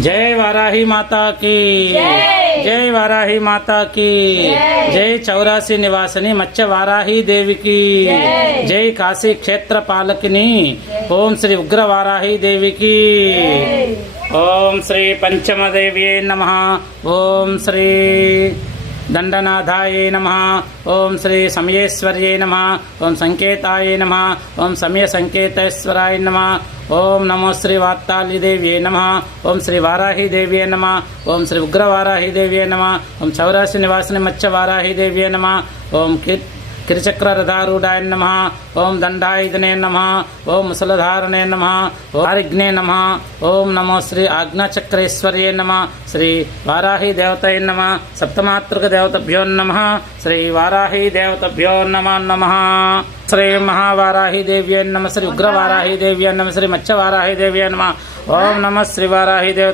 जय वाराही माता की जय वाराही माता की जय चौरासी निवासिनी मत्स्य वाराही देवी की जय काशी क्षेत्र पालकिनी ओम श्री उग्र वाराही देवी की ओम श्री पंचमदेव्ये नमः ओम श्री दंडनाथाय नमः ओम श्री समयेश्वर्ये नमः ओम संकेताय नमः ओम समय संकेतेश्वराय नमः ओम नमो श्री वात्ताली देव्ये नमः ओम श्री वाराही देव्ये नमः ओम श्री उग्र वाराही देव्ये नमः ओम चौरासी निवासिनी मत्स्य वाराही देव्ये नमः ओम किरचक्र रथारूढ़ाय नमः ओम दंडायुधने नमः ओम मुसलधारणे नमः ओम आरिग्ने नमः ओम नमो श्री आज्ञाचक्रेश्वर्ये नमः श्री वाराही देवताय नमः सप्तमातृक देवताभ्यो नमः श्री वाराही देवताभ्यो नमः नमः श्री महावाराही देव्ये नमः श्री उग्र वाराही देव्ये नमः श्री मत्स्य वाराही देव्ये नमः ओम नमः श्री वाराही देवता